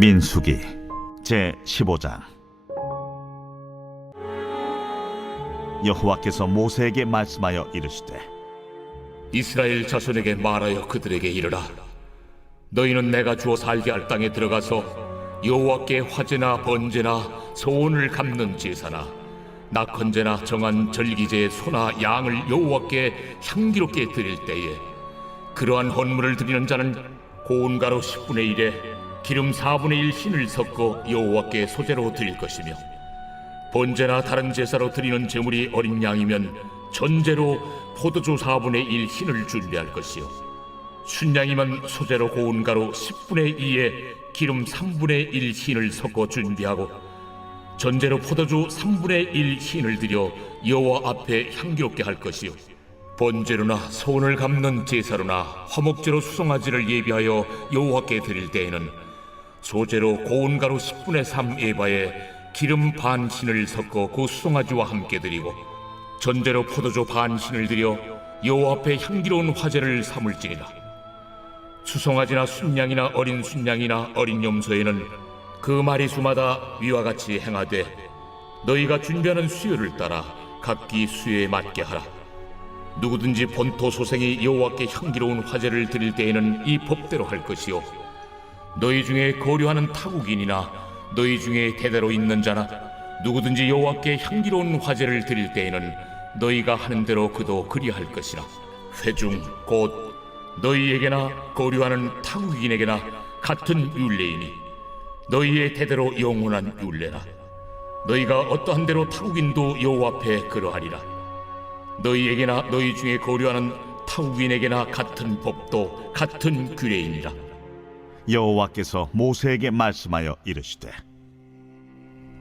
민수기 제15장. 여호와께서 모세에게 말씀하여 이르시되 이스라엘 자손에게 말하여 그들에게 이르라. 너희는 내가 주어 살게 할 땅에 들어가서 여호와께 화제나 번제나 소원을 갚는 제사나 낙헌제나 정한 절기제의 소나 양을 여호와께 향기롭게 드릴 때에 그러한 헌물을 드리는 자는 고운 가루 10분의 1에 기름 4분의 1 흰을 섞어 여호와께 소제로 드릴 것이며, 번제나 다른 제사로 드리는 제물이 어린 양이면 전제로 포도주 4분의 1 흰을 준비할 것이요, 순양이면 소제로 고운 가루 10분의 2에 기름 3분의 1 흰을 섞어 준비하고, 전제로 포도주 3분의 1 흰을 드려 여호와 앞에 향기롭게 할 것이요, 번제로나 소원을 갚는 제사로나 화목제로 수송아지를 예비하여 여호와께 드릴 때에는 소제로 고운 가루 10분의 3 에바에 기름 반 흰을 섞어 그 수송아지와 함께 드리고, 전제로 포도주 반 흰을 드려 여호와 앞에 향기로운 화제를 삼을지니라. 수송아지나 순양이나 어린 순양이나 어린 염소에는 그 마리수마다 위와 같이 행하되 너희가 준비하는 수요를 따라 각기 수요에 맞게 하라. 누구든지 본토 소생이 여호와께 향기로운 화제를 드릴 때에는 이 법대로 할 것이요, 너희 중에 거류하는 타국인이나 너희 중에 대대로 있는 자나 누구든지 여호와께 향기로운 화제를 드릴 때에는 너희가 하는 대로 그도 그리할 것이라. 회중 곧 너희에게나 거류하는 타국인에게나 같은 율례이니 너희의 대대로 영원한 율례라. 너희가 어떠한 대로 타국인도 여호와 앞에 그러하리라. 너희에게나 너희 중에 거류하는 타국인에게나 같은 법도 같은 규례이니라. 여호와께서 모세에게 말씀하여 이르시되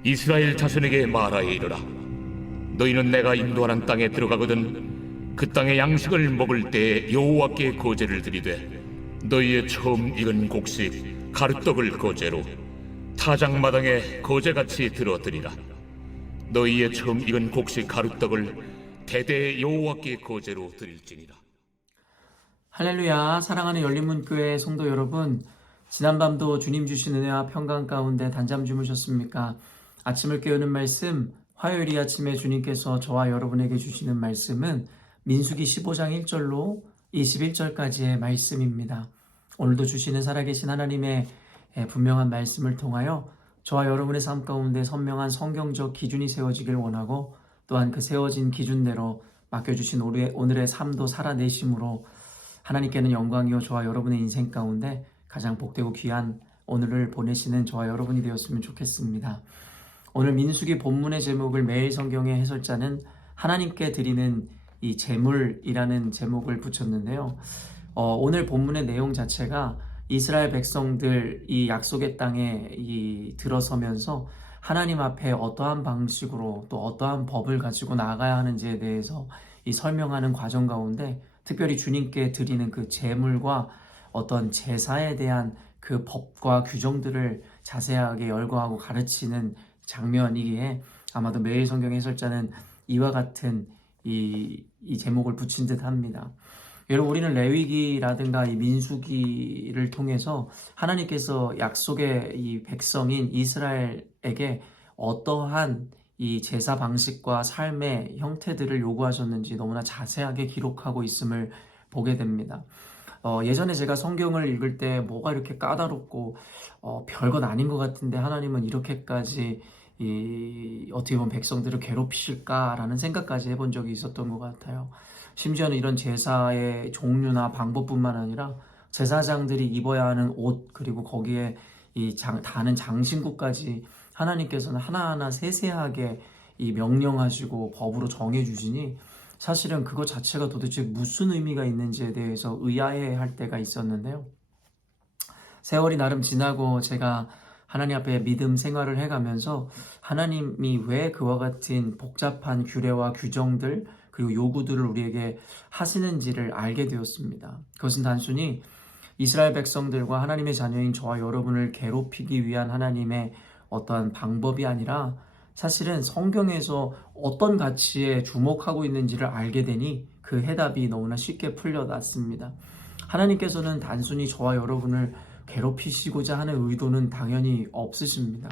이스라엘 자손에게 말하여 이르라. 너희는 내가 인도하는 땅에 들어가거든 그 땅의 양식을 먹을 때에 여호와께 거제를 드리되 너희의 처음 익은 곡식 가루떡을 거제로 타작마당에 거제같이 들어드리라. 너희의 처음 익은 곡식 가루떡을 대대 여호와께 거제로 드릴지니라. 할렐루야. 사랑하는 열린문교회 성도 여러분, 지난밤도 주님 주신 은혜와 평강 가운데 단잠 주무셨습니까? 아침을 깨우는 말씀, 화요일 이 아침에 주님께서 저와 여러분에게 주시는 말씀은 민수기 15장 1절로 21절까지의 말씀입니다. 오늘도 주시는 살아계신 하나님의 분명한 말씀을 통하여 저와 여러분의 삶 가운데 선명한 성경적 기준이 세워지길 원하고, 또한 그 세워진 기준대로 맡겨주신 오늘의 삶도 살아내심으로 하나님께는 영광이요 저와 여러분의 인생 가운데 가장 복되고 귀한 오늘을 보내시는 저와 여러분이 되었으면 좋겠습니다. 오늘 민수기 본문의 제목을 매일 성경의 해설자는 하나님께 드리는 이 제물이라는 제목을 붙였는데요. 오늘 본문의 내용 자체가 이스라엘 백성들 이 약속의 땅에 들어서면서 하나님 앞에 어떠한 방식으로 또 어떠한 법을 가지고 나아가야 하는지에 대해서 설명하는 과정 가운데 특별히 주님께 드리는 그 제물과 어떤 제사에 대한 그 법과 규정들을 자세하게 열거하고 가르치는 장면이기에 아마도 매일 성경 해설자는 이와 같은 이 제목을 붙인 듯 합니다. 여러분, 우리는 레위기라든가 이 민수기를 통해서 하나님께서 약속의 이 백성인 이스라엘에게 어떠한 이 제사 방식과 삶의 형태들을 요구하셨는지 너무나 자세하게 기록하고 있음을 보게 됩니다. 예전에 제가 성경을 읽을 때 뭐가 이렇게 까다롭고 별것 아닌 것 같은데 하나님은 이렇게까지 어떻게 보면 백성들을 괴롭히실까라는 생각까지 해본 적이 있었던 것 같아요. 심지어는 이런 제사의 종류나 방법뿐만 아니라 제사장들이 입어야 하는 옷, 그리고 거기에 다는 장신구까지 하나님께서는 하나하나 세세하게 명령하시고 법으로 정해주시니 사실은 그것 자체가 도대체 무슨 의미가 있는지에 대해서 의아해할 때가 있었는데요. 세월이 나름 지나고 제가 하나님 앞에 믿음 생활을 해가면서 하나님이 왜 그와 같은 복잡한 규례와 규정들 그리고 요구들을 우리에게 하시는지를 알게 되었습니다. 그것은 단순히 이스라엘 백성들과 하나님의 자녀인 저와 여러분을 괴롭히기 위한 하나님의 어떠한 방법이 아니라 사실은 성경에서 어떤 가치에 주목하고 있는지를 알게 되니 그 해답이 너무나 쉽게 풀려났습니다. 하나님께서는 단순히 저와 여러분을 괴롭히시고자 하는 의도는 당연히 없으십니다.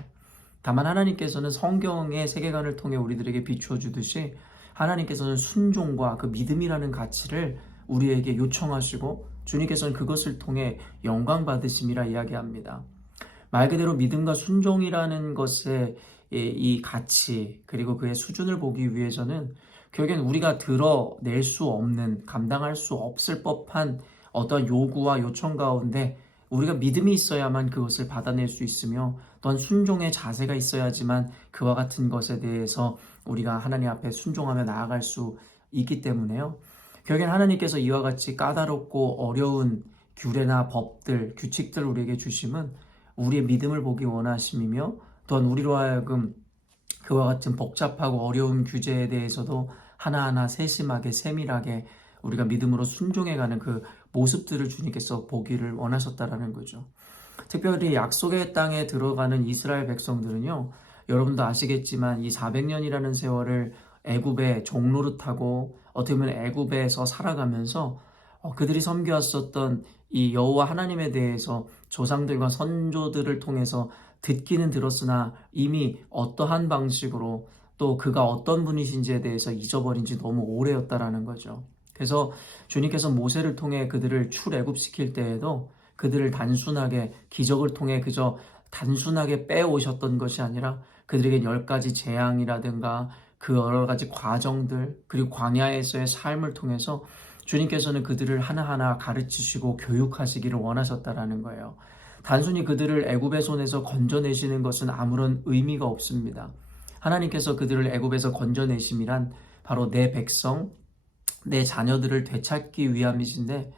다만 하나님께서는 성경의 세계관을 통해 우리들에게 비추어 주듯이 하나님께서는 순종과 그 믿음이라는 가치를 우리에게 요청하시고 주님께서는 그것을 통해 영광 받으심이라 이야기합니다. 말 그대로 믿음과 순종이라는 것의 이 가치 그리고 그의 수준을 보기 위해서는 결국엔 우리가 드러낼 수 없는, 감당할 수 없을 법한 어떤 요구와 요청 가운데 우리가 믿음이 있어야만 그것을 받아낼 수 있으며 또한 순종의 자세가 있어야지만 그와 같은 것에 대해서 우리가 하나님 앞에 순종하며 나아갈 수 있기 때문에요. 결국엔 하나님께서 이와 같이 까다롭고 어려운 규례나 법들, 규칙들 우리에게 주심은 우리의 믿음을 보기 원하심이며 또한 우리로 하여금 그와 같은 복잡하고 어려운 규제에 대해서도 하나하나 세심하게 세밀하게 우리가 믿음으로 순종해가는 그 모습들을 주님께서 보기를 원하셨다라는 거죠. 특별히 약속의 땅에 들어가는 이스라엘 백성들은요, 여러분도 아시겠지만 이 400년이라는 세월을 애굽의 종노릇하고 어떻게 보면 애굽에서 살아가면서 그들이 섬겨왔었던 이 여호와 하나님에 대해서 조상들과 선조들을 통해서 듣기는 들었으나 이미 어떠한 방식으로 또 그가 어떤 분이신지에 대해서 잊어버린 지 너무 오래였다라는 거죠. 그래서 주님께서 모세를 통해 그들을 출애굽시킬 때에도 그들을 단순하게 기적을 통해 그저 단순하게 빼오셨던 것이 아니라 그들에게 10가지 재앙이라든가 그 여러 가지 과정들 그리고 광야에서의 삶을 통해서 주님께서는 그들을 하나하나 가르치시고 교육하시기를 원하셨다라는 거예요. 단순히 그들을 애굽의 손에서 건져내시는 것은 아무런 의미가 없습니다. 하나님께서 그들을 애굽에서 건져내심이란 바로 내 백성, 내 자녀들을 되찾기 위함이신데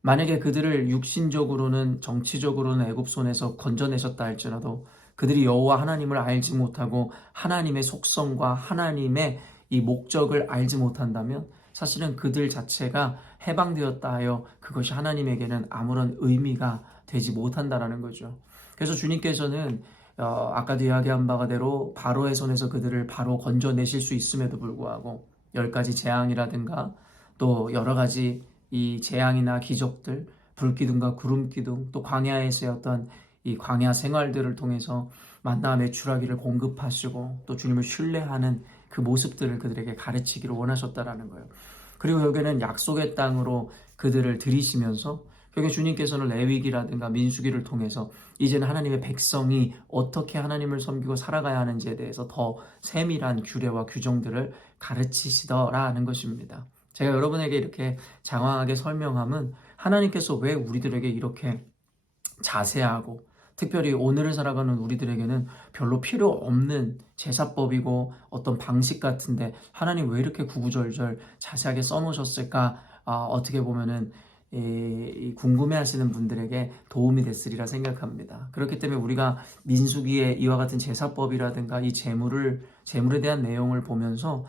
만약에 그들을 육신적으로는 정치적으로는 애굽 손에서 건져내셨다 할지라도 그들이 여호와 하나님을 알지 못하고 하나님의 속성과 하나님의 이 목적을 알지 못한다면 사실은 그들 자체가 해방되었다 하여 그것이 하나님에게는 아무런 의미가 되지 못한다라는 거죠. 그래서 주님께서는 아까도 이야기한 바가 대로 바로의 손에서 그들을 바로 건져내실 수 있음에도 불구하고 10가지 재앙이라든가 또 여러 가지 이 재앙이나 기적들, 불기둥과 구름기둥, 또 광야에서의 어떤 이 광야 생활들을 통해서 만나 메추라기를 공급하시고 또 주님을 신뢰하는 그 모습들을 그들에게 가르치기를 원하셨다라는 거예요. 그리고 여기는 약속의 땅으로 그들을 들이시면서 결국 주님께서는 레위기라든가 민수기를 통해서 이제는 하나님의 백성이 어떻게 하나님을 섬기고 살아가야 하는지에 대해서 더 세밀한 규례와 규정들을 가르치시더라는 것입니다. 제가 여러분에게 이렇게 장황하게 설명함은 하나님께서 왜 우리들에게 이렇게 자세하고 특별히 오늘을 살아가는 우리들에게는 별로 필요 없는 제사법이고 어떤 방식 같은데 하나님 왜 이렇게 구구절절 자세하게 써놓으셨을까? 어떻게 보면은 궁금해하시는 분들에게 도움이 됐으리라 생각합니다. 그렇기 때문에 우리가 민수기의 이와 같은 제사법이라든가 이 재물에 대한 내용을 보면서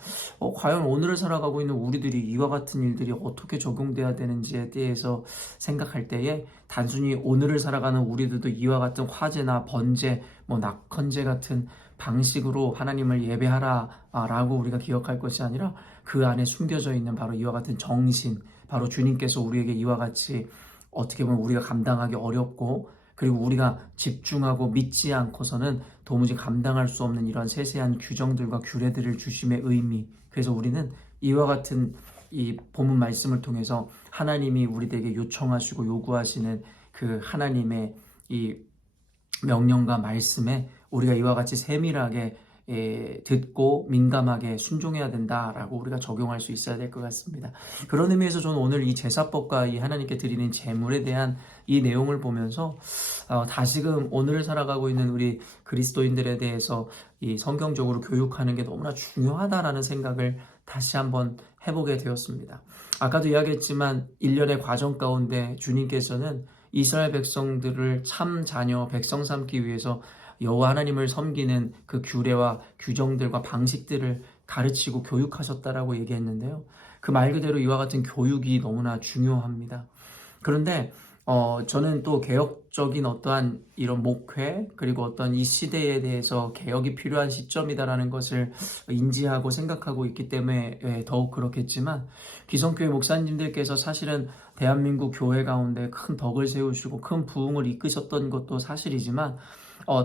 과연 오늘을 살아가고 있는 우리들이 이와 같은 일들이 어떻게 적용돼야 되는지에 대해서 생각할 때에 단순히 오늘을 살아가는 우리들도 이와 같은 화제나 번제, 낙헌제 같은 방식으로 하나님을 예배하라라고 우리가 기억할 것이 아니라 그 안에 숨겨져 있는 바로 이와 같은 정신, 바로 주님께서 우리에게 이와 같이 어떻게 보면 우리가 감당하기 어렵고 그리고 우리가 집중하고 믿지 않고서는 도무지 감당할 수 없는 이러한 세세한 규정들과 규례들을 주심의 의미. 그래서 우리는 이와 같은 이 본문 말씀을 통해서 하나님이 우리에게 요청하시고 요구하시는 그 하나님의 이 명령과 말씀에 우리가 이와 같이 세밀하게 듣고 민감하게 순종해야 된다라고 우리가 적용할 수 있어야 될 것 같습니다. 그런 의미에서 저는 오늘 이 제사법과 이 하나님께 드리는 제물에 대한 이 내용을 보면서 다시금 오늘을 살아가고 있는 우리 그리스도인들에 대해서 이 성경적으로 교육하는 게 너무나 중요하다라는 생각을 다시 한번 해보게 되었습니다. 아까도 이야기했지만 일련의 과정 가운데 주님께서는 이스라엘 백성들을 참 자녀 백성 삼기 위해서 여호와 하나님을 섬기는 그 규례와 규정들과 방식들을 가르치고 교육하셨다라고 얘기했는데요. 그 말 그대로 이와 같은 교육이 너무나 중요합니다. 그런데 저는 또 개혁적인 어떠한 이런 목회 그리고 어떤 이 시대에 대해서 개혁이 필요한 시점이다라는 것을 인지하고 생각하고 있기 때문에 더욱 그렇겠지만 기성교회 목사님들께서 사실은 대한민국 교회 가운데 큰 덕을 세우시고 큰 부흥을 이끄셨던 것도 사실이지만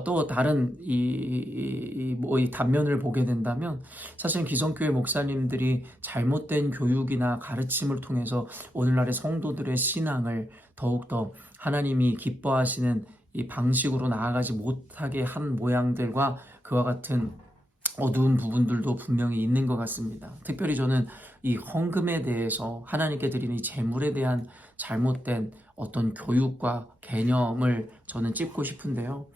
또 다른 이 단면을 보게 된다면 사실 기성교회 목사님들이 잘못된 교육이나 가르침을 통해서 오늘날의 성도들의 신앙을 더욱더 하나님이 기뻐하시는 이 방식으로 나아가지 못하게 한 모양들과 그와 같은 어두운 부분들도 분명히 있는 것 같습니다. 특별히 저는 이 헌금에 대해서 하나님께 드리는 이 제물에 대한 잘못된 어떤 교육과 개념을 저는 찝고 싶은데요.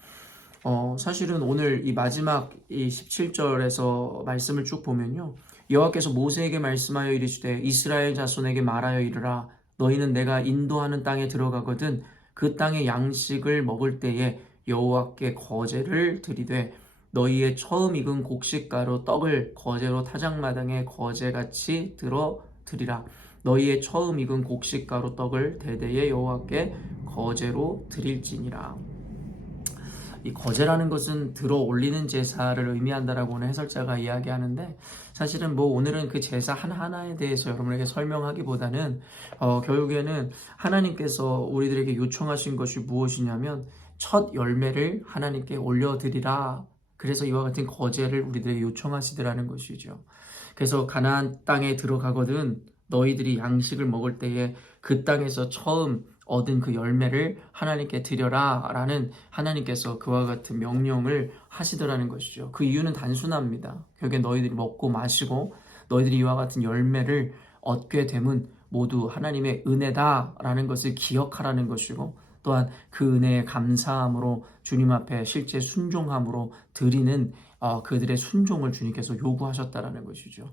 사실은 오늘 이 마지막 이 17절에서 말씀을 쭉 보면요. 여호와께서 모세에게 말씀하여 이르시되 이스라엘 자손에게 말하여 이르라 너희는 내가 인도하는 땅에 들어가거든 그 땅의 양식을 먹을 때에 여호와께 거제를 드리되 너희의 처음 익은 곡식가루 떡을 거제로 타작마당에 거제같이 들어 드리라 너희의 처음 익은 곡식가루 떡을 대대에 여호와께 거제로 드릴지니라. 이 거제라는 것은 들어 올리는 제사를 의미한다라고는 해설자가 이야기하는데 사실은 오늘은 그 제사 하나하나에 대해서 여러분에게 설명하기보다는 결국에는 하나님께서 우리들에게 요청하신 것이 무엇이냐면 첫 열매를 하나님께 올려드리라. 그래서 이와 같은 거제를 우리들에게 요청하시더라는 것이죠. 그래서 가나안 땅에 들어가거든 너희들이 양식을 먹을 때에 그 땅에서 처음 얻은 그 열매를 하나님께 드려라 라는 하나님께서 그와 같은 명령을 하시더라는 것이죠. 그 이유는 단순합니다. 결국에 너희들이 먹고 마시고 너희들이 이와 같은 열매를 얻게 됨은 모두 하나님의 은혜다 라는 것을 기억하라는 것이고 또한 그 은혜에 감사함으로 주님 앞에 실제 순종함으로 드리는 그들의 순종을 주님께서 요구하셨다라는 것이죠.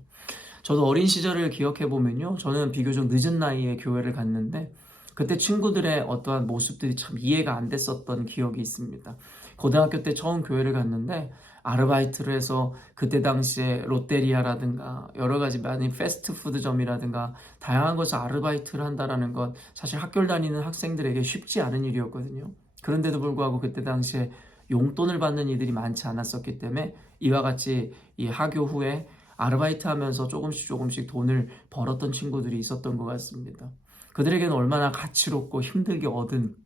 저도 어린 시절을 기억해 보면요. 저는 비교적 늦은 나이에 교회를 갔는데 그때 친구들의 어떠한 모습들이 참 이해가 안 됐었던 기억이 있습니다. 고등학교 때 처음 교회를 갔는데 아르바이트를 해서 그때 당시에 롯데리아라든가 여러 가지 많은 패스트푸드점이라든가 다양한 곳에서 아르바이트를 한다는 것 사실 학교를 다니는 학생들에게 쉽지 않은 일이었거든요. 그런데도 불구하고 그때 당시에 용돈을 받는 이들이 많지 않았었기 때문에 이와 같이 이 하교 후에 아르바이트 하면서 조금씩 돈을 벌었던 친구들이 있었던 것 같습니다. 그들에게는 얼마나 가치롭고 힘들게 얻은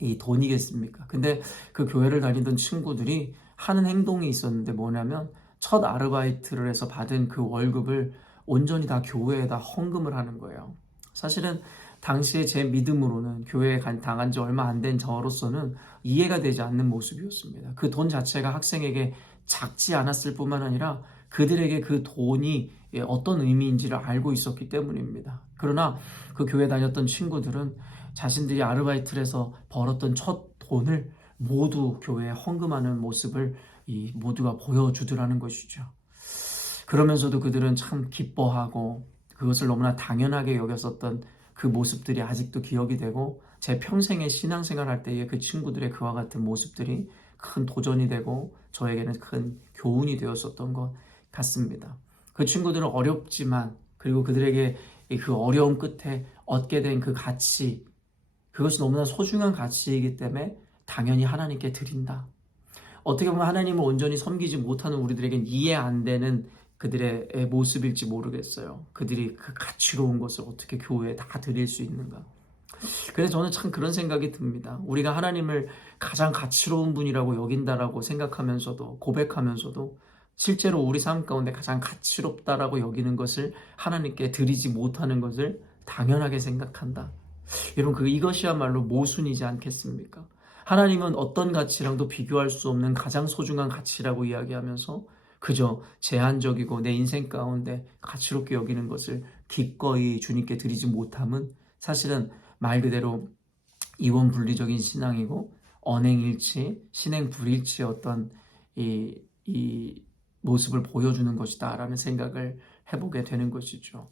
이 돈이겠습니까? 근데 그 교회를 다니던 친구들이 하는 행동이 있었는데 뭐냐면 첫 아르바이트를 해서 받은 그 월급을 온전히 다 교회에다 헌금을 하는 거예요. 사실은 당시에 제 믿음으로는 교회에 당한 지 얼마 안 된 저로서는 이해가 되지 않는 모습이었습니다. 그 돈 자체가 학생에게 작지 않았을 뿐만 아니라 그들에게 그 돈이 어떤 의미인지를 알고 있었기 때문입니다. 그러나 그 교회 다녔던 친구들은 자신들이 아르바이트를 해서 벌었던 첫 돈을 모두 교회에 헌금하는 모습을 모두가 보여주더라는 것이죠. 그러면서도 그들은 참 기뻐하고 그것을 너무나 당연하게 여겼었던 그 모습들이 아직도 기억이 되고 제 평생의 신앙생활 할 때의 그 친구들의 그와 같은 모습들이 큰 도전이 되고 저에게는 큰 교훈이 되었었던 것 같습니다. 그 친구들은 어렵지만 그리고 그들에게 그 어려움 끝에 얻게 된 그 가치 그것이 너무나 소중한 가치이기 때문에 당연히 하나님께 드린다. 어떻게 보면 하나님을 온전히 섬기지 못하는 우리들에겐 이해 안 되는 그들의 모습일지 모르겠어요. 그들이 그 가치로운 것을 어떻게 교회에 다 드릴 수 있는가. 그래서 저는 참 그런 생각이 듭니다. 우리가 하나님을 가장 가치로운 분이라고 여긴다라고 생각하면서도 고백하면서도 실제로 우리 삶 가운데 가장 가치롭다라고 여기는 것을 하나님께 드리지 못하는 것을 당연하게 생각한다. 여러분 이것이야말로 모순이지 않겠습니까? 하나님은 어떤 가치랑도 비교할 수 없는 가장 소중한 가치라고 이야기하면서 그저 제한적이고 내 인생 가운데 가치롭게 여기는 것을 기꺼이 주님께 드리지 못함은 사실은 말 그대로 이원분리적인 신앙이고 언행일치, 신행불일치의 어떤 이 모습을 보여주는 것이다 라는 생각을 해보게 되는 것이죠.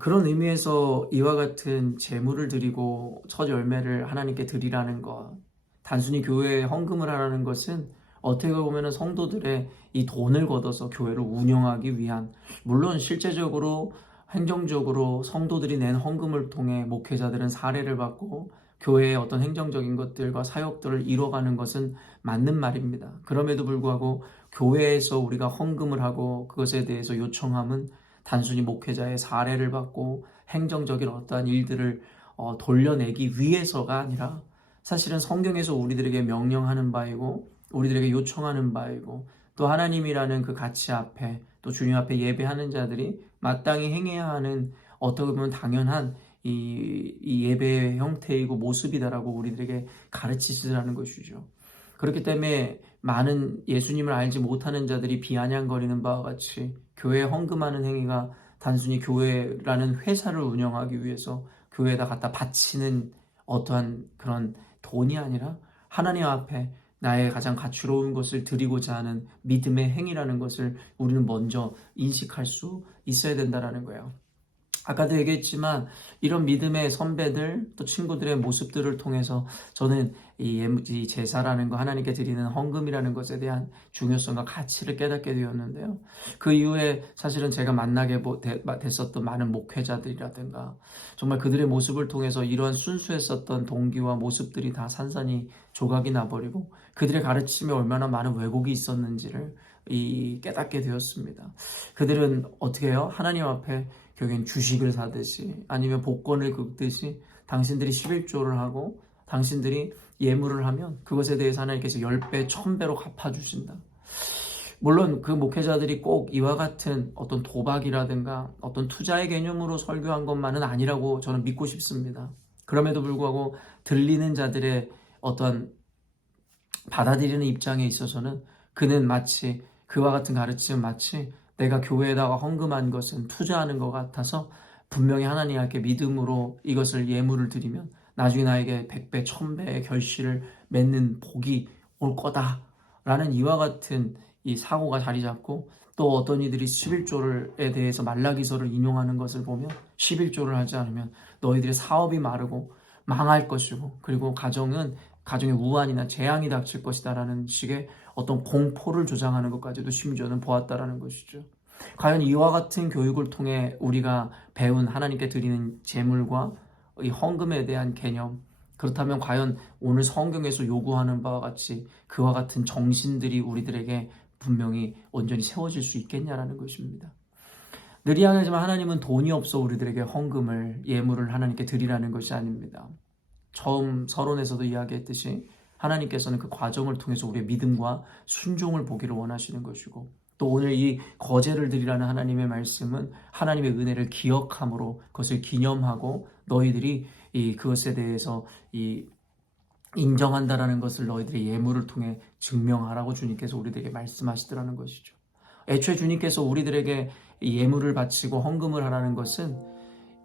그런 의미에서 이와 같은 제물을 드리고 첫 열매를 하나님께 드리라는 것, 단순히 교회에 헌금을 하라는 것은 어떻게 보면 성도들의 이 돈을 걷어서 교회를 운영하기 위한, 물론 실제적으로 행정적으로 성도들이 낸 헌금을 통해 목회자들은 사례를 받고 교회의 어떤 행정적인 것들과 사역들을 이뤄가는 것은 맞는 말입니다. 그럼에도 불구하고 교회에서 우리가 헌금을 하고 그것에 대해서 요청함은 단순히 목회자의 사례를 받고 행정적인 어떠한 일들을 돌려내기 위해서가 아니라 사실은 성경에서 우리들에게 명령하는 바이고 우리들에게 요청하는 바이고 또 하나님이라는 그 가치 앞에 또 주님 앞에 예배하는 자들이 마땅히 행해야 하는 어떻게 보면 당연한 이 예배의 형태이고 모습이다라고 우리들에게 가르치시라는 것이죠. 그렇기 때문에 많은 예수님을 알지 못하는 자들이 비아냥거리는 바와 같이 교회에 헌금하는 행위가 단순히 교회라는 회사를 운영하기 위해서 교회에다 갖다 바치는 어떠한 그런 돈이 아니라 하나님 앞에 나의 가장 가치로운 것을 드리고자 하는 믿음의 행위라는 것을 우리는 먼저 인식할 수 있어야 된다는 거예요. 아까도 얘기했지만 이런 믿음의 선배들 또 친구들의 모습들을 통해서 저는 이 제사라는 거 하나님께 드리는 헌금이라는 것에 대한 중요성과 가치를 깨닫게 되었는데요. 그 이후에 사실은 제가 만나게 됐었던 많은 목회자들이라든가 정말 그들의 모습을 통해서 이러한 순수했었던 동기와 모습들이 다 산산이 조각이 나버리고 그들의 가르침에 얼마나 많은 왜곡이 있었는지를 깨닫게 되었습니다. 그들은 어떻게 해요? 하나님 앞에 결국엔 주식을 사듯이 아니면 복권을 긁듯이 당신들이 11조를 하고 당신들이 예물을 하면 그것에 대해서 하나님께서 10배, 1000배로 갚아주신다. 물론 그 목회자들이 꼭 이와 같은 어떤 도박이라든가 어떤 투자의 개념으로 설교한 것만은 아니라고 저는 믿고 싶습니다. 그럼에도 불구하고 들리는 자들의 어떤 받아들이는 입장에 있어서는 그는 마치 그와 같은 가르침은 마치 내가 교회에다가 헌금한 것은 투자하는 것 같아서 분명히 하나님께 믿음으로 이것을 예물을 드리면 나중에 나에게 100배, 1000배의 결실을 맺는 복이 올 거다라는 이와 같은 이 사고가 자리 잡고 또 어떤 이들이 11조에 대해서 말라기서를 인용하는 것을 보면 11조를 하지 않으면 너희들의 사업이 마르고 망할 것이고 그리고 가정에 우환이나 재앙이 닥칠 것이다라는 식의 어떤 공포를 조장하는 것까지도 심지어는 보았다라는 것이죠. 과연 이와 같은 교육을 통해 우리가 배운 하나님께 드리는 제물과 이 헌금에 대한 개념, 그렇다면 과연 오늘 성경에서 요구하는 바와 같이 그와 같은 정신들이 우리들에게 분명히 온전히 세워질 수 있겠냐라는 것입니다. 늘 이야기하지만 하나님은 돈이 없어 우리들에게 헌금을 예물을 하나님께 드리라는 것이 아닙니다. 처음 서론에서도 이야기했듯이 하나님께서는 그 과정을 통해서 우리의 믿음과 순종을 보기를 원하시는 것이고 또 오늘 이 거제를 드리라는 하나님의 말씀은 하나님의 은혜를 기억함으로 그것을 기념하고 너희들이 그것에 대해서 인정한다라는 것을 너희들의 예물을 통해 증명하라고 주님께서 우리들에게 말씀하시더라는 것이죠. 애초에 주님께서 우리들에게 예물을 바치고 헌금을 하라는 것은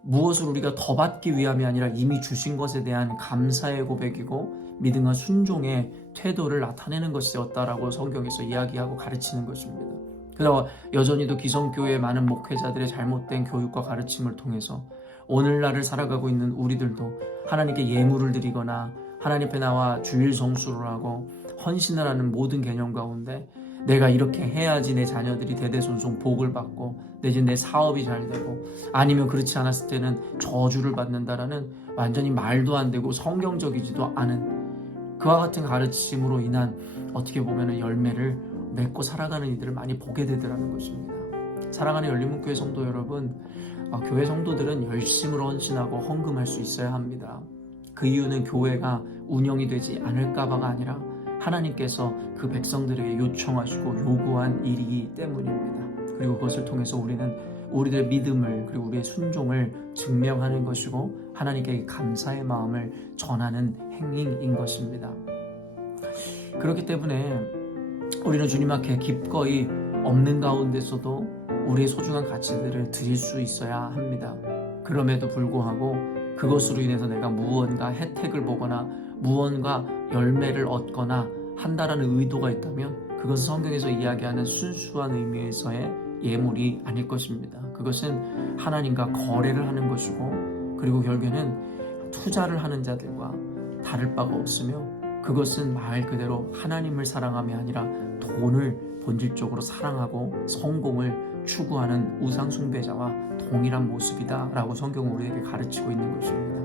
무엇을 우리가 더 받기 위함이 아니라 이미 주신 것에 대한 감사의 고백이고 믿음과 순종의 태도를 나타내는 것이었다라고 성경에서 이야기하고 가르치는 것입니다. 그래서 여전히도 기성교회의 많은 목회자들의 잘못된 교육과 가르침을 통해서 오늘날을 살아가고 있는 우리들도 하나님께 예물을 드리거나 하나님 앞에 나와 주일 성수를 하고 헌신을 하는 모든 개념 가운데 내가 이렇게 해야지 내 자녀들이 대대손손 복을 받고 내지 내 사업이 잘 되고 아니면 그렇지 않았을 때는 저주를 받는다라는 완전히 말도 안 되고 성경적이지도 않은 그와 같은 가르침으로 인한 어떻게 보면 열매를 맺고 살아가는 이들을 많이 보게 되더라는 것입니다. 사랑하는 열린문교회 성도 여러분, 교회 성도들은 열심으로 헌신하고 헌금할 수 있어야 합니다. 그 이유는 교회가 운영이 되지 않을까봐가 아니라 하나님께서 그 백성들에게 요청하시고 요구한 일이기 때문입니다. 그리고 그것을 통해서 우리는 우리들의 믿음을 그리고 우리의 순종을 증명하는 것이고 하나님께 감사의 마음을 전하는 행위인 것입니다. 그렇기 때문에 우리는 주님 앞에 기꺼이 없는 가운데서도 우리의 소중한 가치들을 드릴 수 있어야 합니다. 그럼에도 불구하고 그것으로 인해서 내가 무언가 혜택을 보거나 무언가 열매를 얻거나 한다라는 의도가 있다면 그것은 성경에서 이야기하는 순수한 의미에서의 예물이 아닐 것입니다. 그것은 하나님과 거래를 하는 것이고 그리고 결국에는 투자를 하는 자들과 다를 바가 없으며 그것은 말 그대로 하나님을 사랑함이 아니라 돈을 본질적으로 사랑하고 성공을 추구하는 우상 숭배자와 동일한 모습이다 라고 성경은 우리에게 가르치고 있는 것입니다.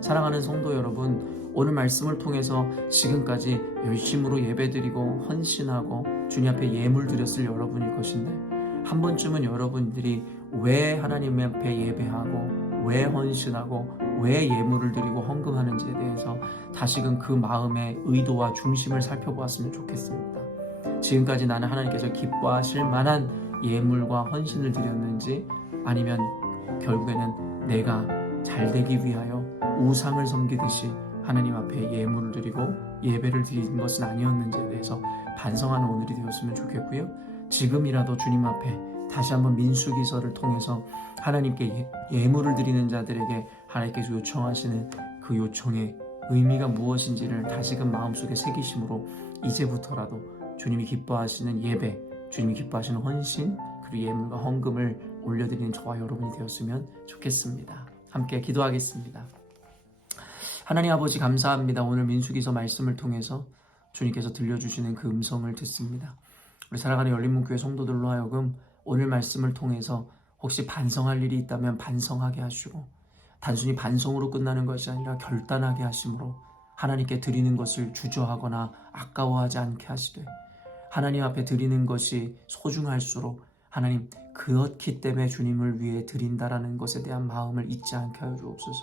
사랑하는 성도 여러분, 오늘 말씀을 통해서 지금까지 열심으로 예배드리고 헌신하고 주님 앞에 예물 드렸을 여러분일 것인데 한 번쯤은 여러분들이 왜 하나님 앞에 예배하고 왜 헌신하고 왜 예물을 드리고 헌금하는지에 대해서 다시금 그 마음의 의도와 중심을 살펴보았으면 좋겠습니다. 지금까지 나는 하나님께서 기뻐하실 만한 예물과 헌신을 드렸는지, 아니면 결국에는 내가 잘되기 위하여 우상을 섬기듯이 하나님 앞에 예물을 드리고 예배를 드리는 것은 아니었는지에 대해서 반성하는 오늘이 되었으면 좋겠고요. 지금이라도 주님 앞에 다시 한번 민수기서를 통해서 하나님께 예물을 드리는 자들에게 하나님께서 요청하시는 그 요청의 의미가 무엇인지를 다시금 마음속에 새기심으로 이제부터라도 주님이 기뻐하시는 예배, 주님이 기뻐하시는 헌신, 그리고 예물과 헌금을 올려드리는 저와 여러분이 되었으면 좋겠습니다. 함께 기도하겠습니다. 하나님 아버지, 감사합니다. 오늘 민수기서 말씀을 통해서 주님께서 들려주시는 그 음성을 듣습니다. 우리 살아가는 열린문교회 성도들로 하여금 오늘 말씀을 통해서 혹시 반성할 일이 있다면 반성하게 하시고, 단순히 반성으로 끝나는 것이 아니라 결단하게 하심으로 하나님께 드리는 것을 주저하거나 아까워하지 않게 하시되, 하나님 앞에 드리는 것이 소중할수록 하나님 그렇기 때문에 주님을 위해 드린다라는 것에 대한 마음을 잊지 않게 하여 주옵소서.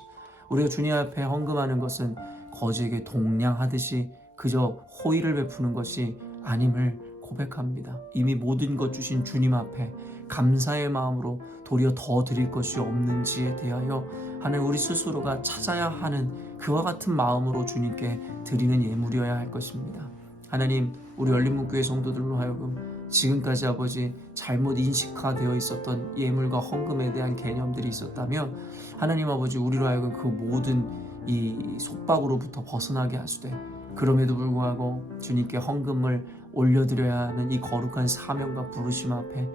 우리가 주님 앞에 헌금하는 것은 거지에게 동냥하듯이 그저 호의를 베푸는 것이 아님을 고백합니다. 이미 모든 것 주신 주님 앞에 감사의 마음으로 도리어 더 드릴 것이 없는지에 대하여 하나님 우리 스스로가 찾아야 하는 그와 같은 마음으로 주님께 드리는 예물이어야 할 것입니다. 하나님, 우리 열린문교회 성도들로 하여금 지금까지 아버지 잘못 인식화되어 있었던 예물과 헌금에 대한 개념들이 있었다면 하나님 아버지 우리로 하여금 그 모든 이 속박으로부터 벗어나게 하시되, 그럼에도 불구하고 주님께 헌금을 올려드려야 하는 이 거룩한 사명과 부르심 앞에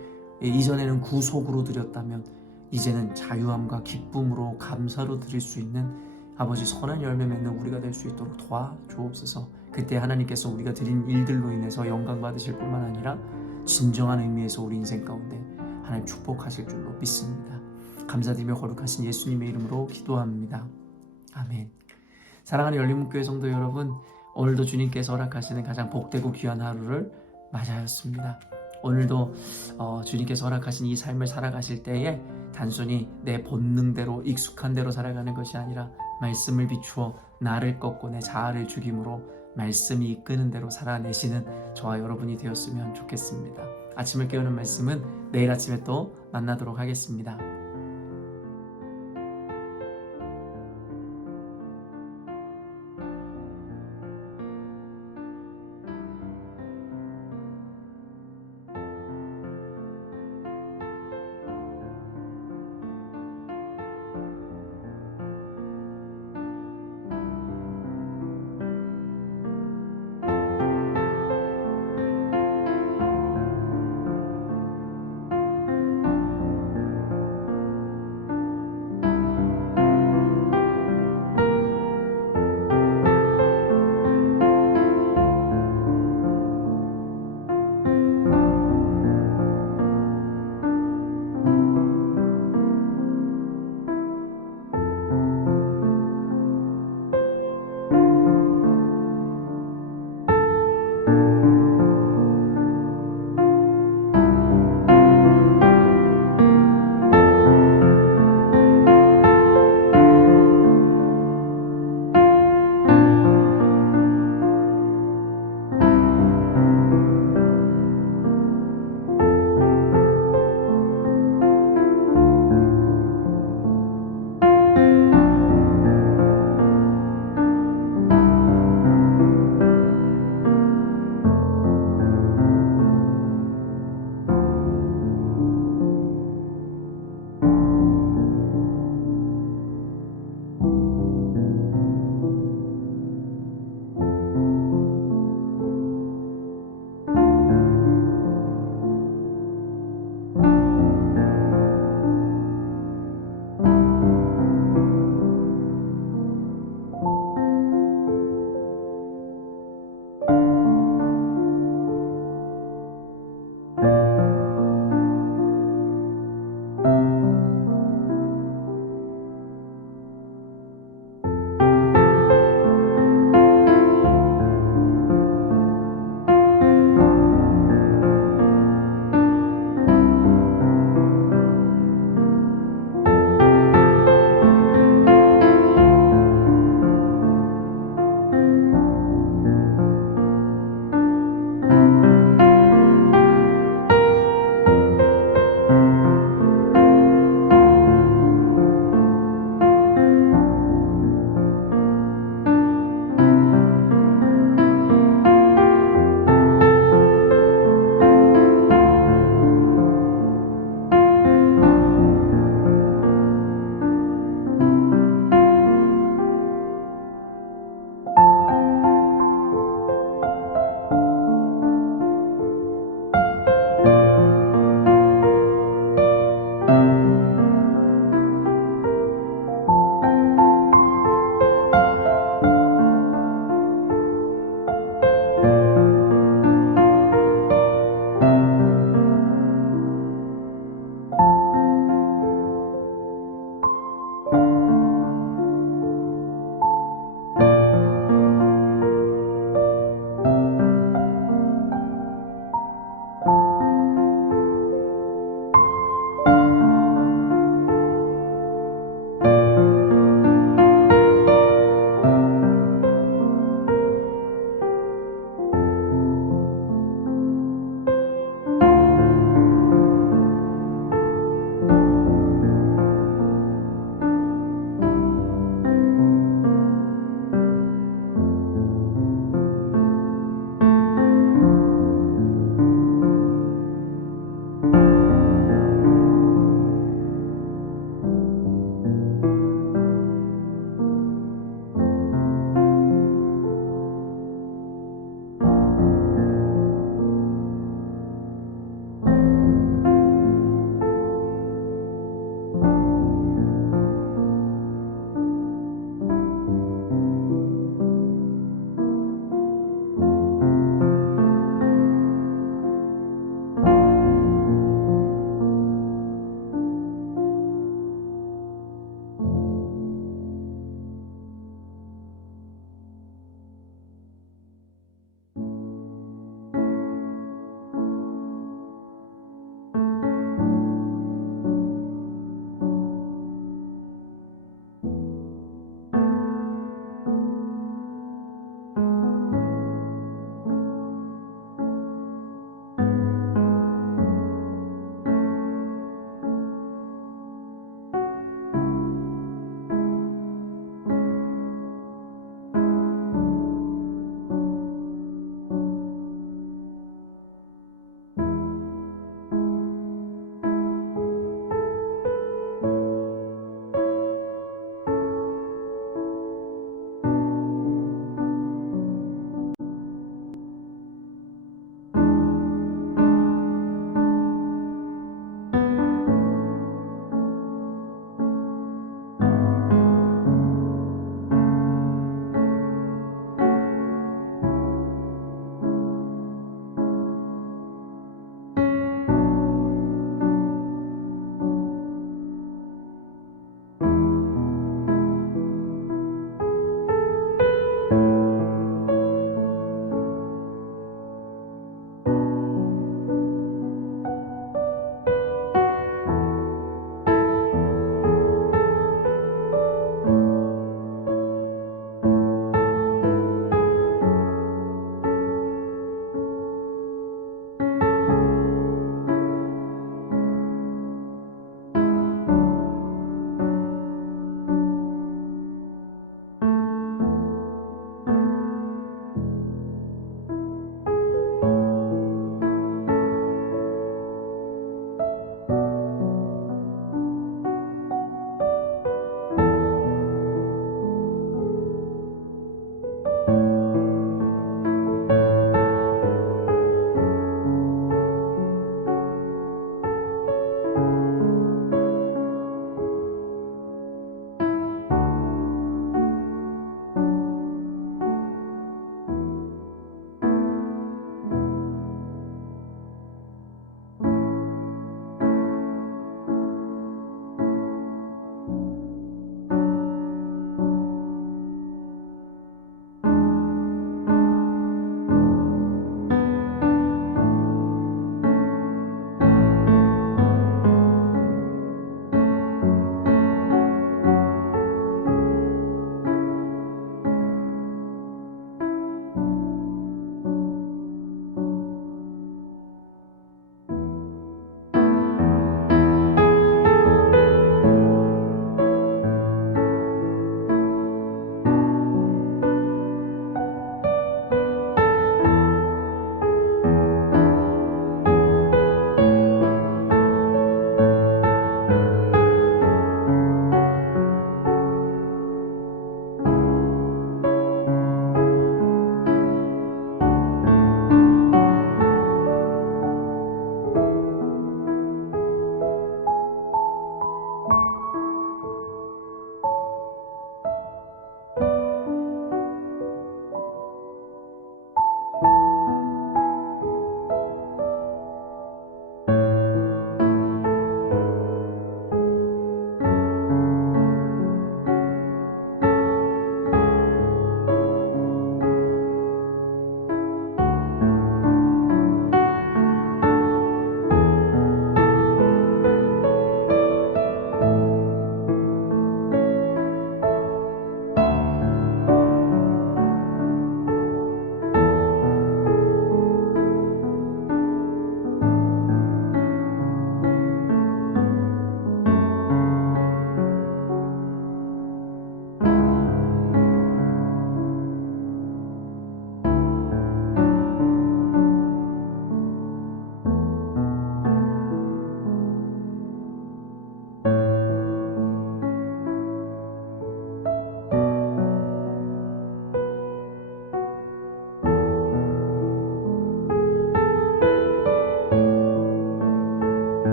이전에는 구속으로 드렸다면 이제는 자유함과 기쁨으로 감사로 드릴 수 있는 아버지 선한 열매 맺는 우리가 될 수 있도록 도와주옵소서. 그때 하나님께서 우리가 드린 일들로 인해서 영광 받으실 뿐만 아니라 진정한 의미에서 우리 인생 가운데 하나님 축복하실 줄로 믿습니다. 감사드리며 거룩하신 예수님의 이름으로 기도합니다. 아멘. 사랑하는 열린문교회 성도 여러분, 오늘도 주님께서 허락하시는 가장 복되고 귀한 하루를 맞이하였습니다. 오늘도 주님께서 허락하신 이 삶을 살아가실 때에 단순히 내 본능대로 익숙한 대로 살아가는 것이 아니라 말씀을 비추어 나를 꺾고 내 자아를 죽임으로 말씀이 이끄는 대로 살아내시는 저와 여러분이 되었으면 좋겠습니다. 아침을 깨우는 말씀은 내일 아침에 또 만나도록 하겠습니다.